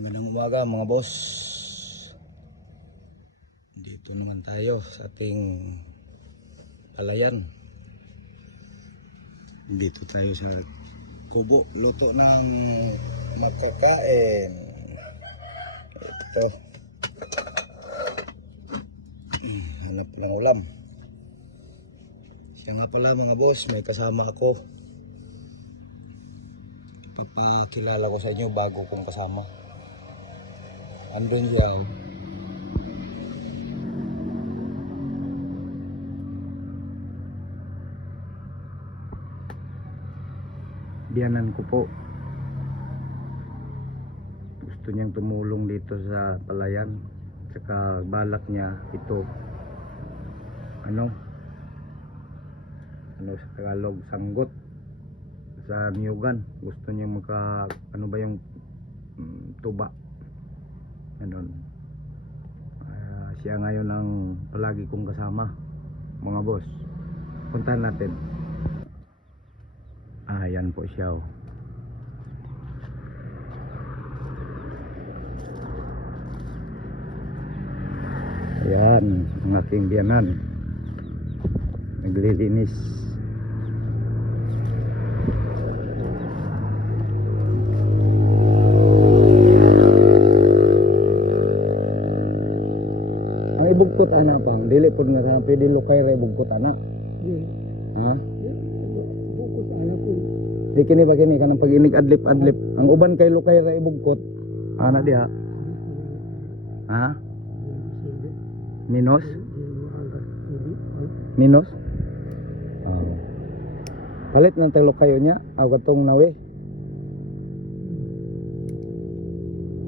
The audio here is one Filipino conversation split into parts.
Magandang umaga mga boss. Dito naman tayo sa ating palayan. Dito tayo sa kubo, luto ng makakain. Ito. Hanap ng ulam. Siya nga pala mga boss, may kasama ako. Papakilala ko sa inyo bago kong kasama. Andun siya. Biyanan ko po. Gusto niyang tumulong dito sa palayan. Saka balak niya ito. Ano sa Tagalog, sanggot sa niyugan. Gusto niya ano ba yung tuba. Ganun. Siya ngayon ang palagi kong kasama mga boss. Puntahan natin. Yan po siya oh. Ayan ang aking biyanan, naglilinis. Ang ibugkot ana pang dili pud nga sana pwede lukay ra ibugkot ana. Ha? Di kini ba kini kanang pag inig adlip ang uban kay lukay ra ibugkot ana diha. Ha? Minus? Palit ng telo kayo niya aw katong nawe.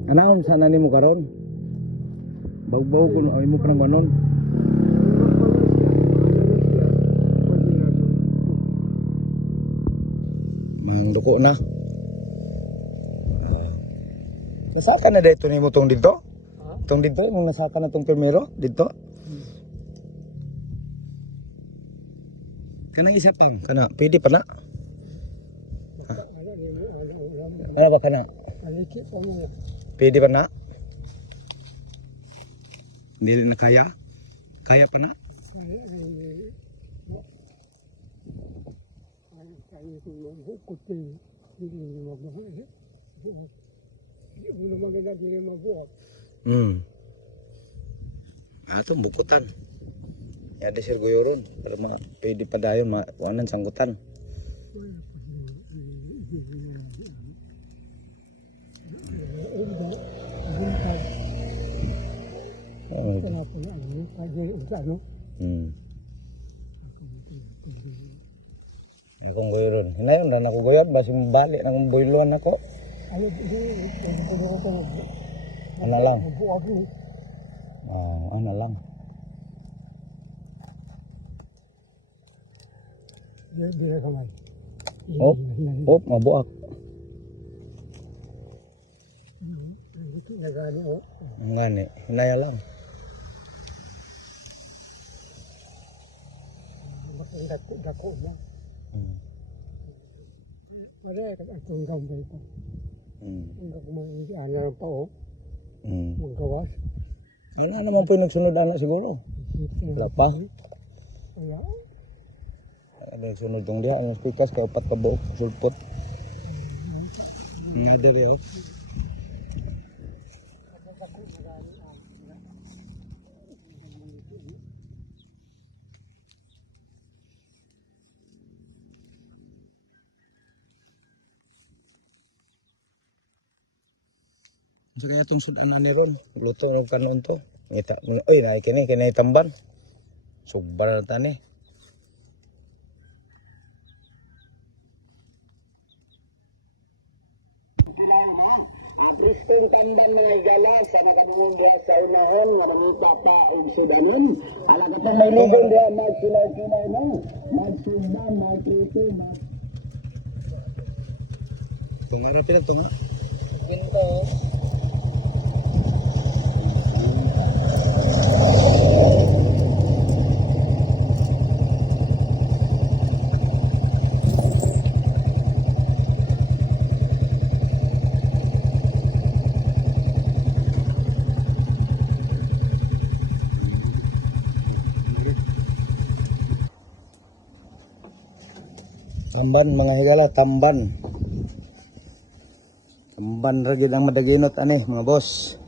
Anaon sana nimo karon? Baw-baw kun ay mo kanang ganon. Duko na. Nasaka na dito nimo tong dito? Tong dito mo nasaka na tong primero dito? Kanang isa pang kana pwede pa na. Ano ba kana? Pwede pa na? Hindi na kaya? Kaya pa na? Atong bukutan. Ada sir goyoron para pwede pa dayon kuanan sanggutan. Kung goyoron, hinayon na ako goyod, basi balik nang boyluan ako. Ano lang? Ano lang? Mabuak. Ngani, hinaya lang. Dako na. Wala ka atong gambay pa. Ang gagmay ana pa o. Maggawas. Wala naman po nagsunod ana siguro. Wala pa. Kaya ada sunod tong dia ang spikas kay upat ka buok sulpot. Ngader yo. Sa kaya itong sudan na ron, luto ng kanon to. Ngita, oy, kini tamban. Subara na tani. Ang Kristong tamban mga igala sa nakadungin diya sa unahan, nga namita pa ang sudanon. Alam ka may ligon diya, magsilaw-silaw na. Magsundan, magkrito, Tunga ra pila, tunga. Pinto. Tamban mga higala, tamban. Tamban ra gyud ang madaginot ani mga boss.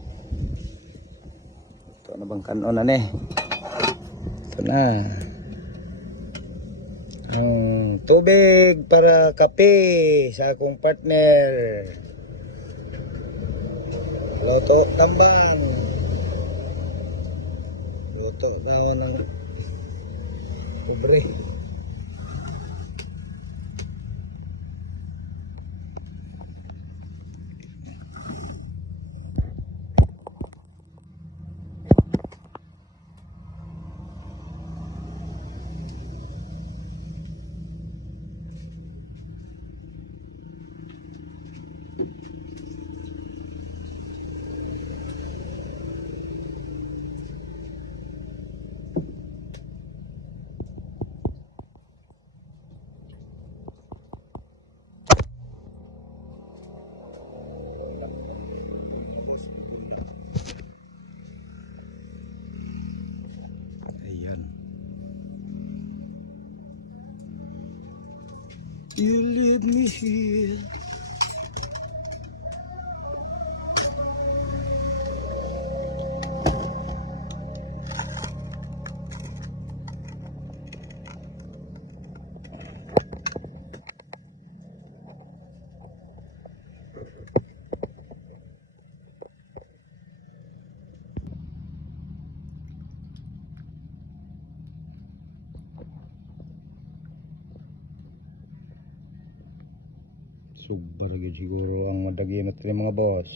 Ito na bang kanon ani? Ito na. Ang tubig para kape sa akong partner. Luto tamban. Luto daw ng pobre. Ayan. You leave me here. Super gyud siguro ang madaginot ni mga boss.